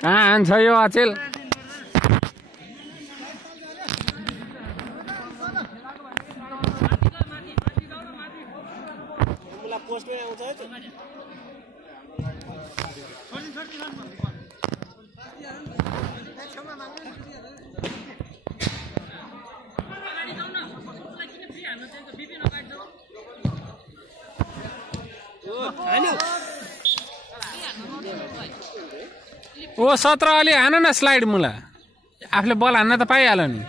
कहाँ हान्छ यो अचेल ओ 17 अलि हान न स्लाइड मुला आफूले बल हान्न त पाइहाल्यो नि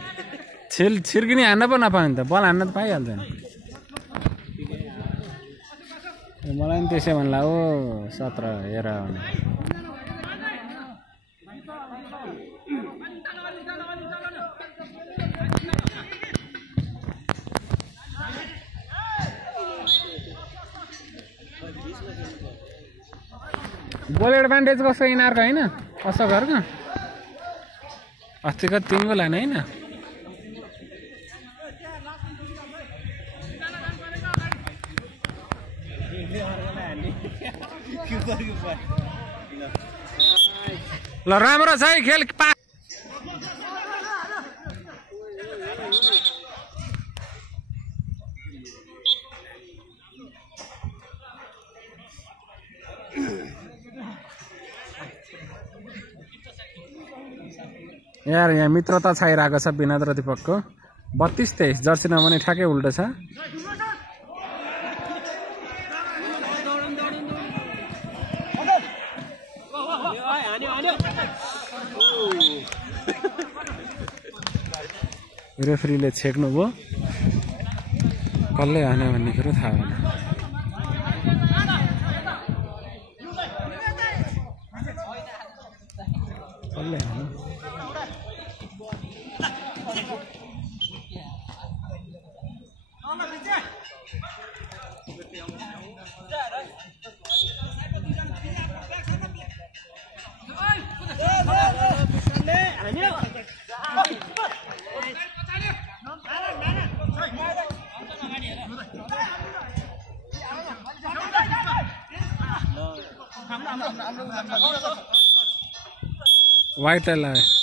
छिर्किनी हान्न पो नपायो नि त बल हान्न त पाइहाल्छ नि मलाई नि त्यसै भन्ला ओ 17 हेर भने गोल एडभान्टेज कसको यिनीहरूको होइन कसो घरको अस्तिको 3 गोल हाने होइन ल राम्रो छ है खेल यार यहाँ मित्रता छाइरहेको छ विनोद र दीपकको 32-23 जर्सी नभने ठ्याक्कै उल्टो छ रेफ्रीले छेक्नु भयो कसले हान्यो भन्ने कुरो थाहा भएन कसले हान्यो वाइट लाए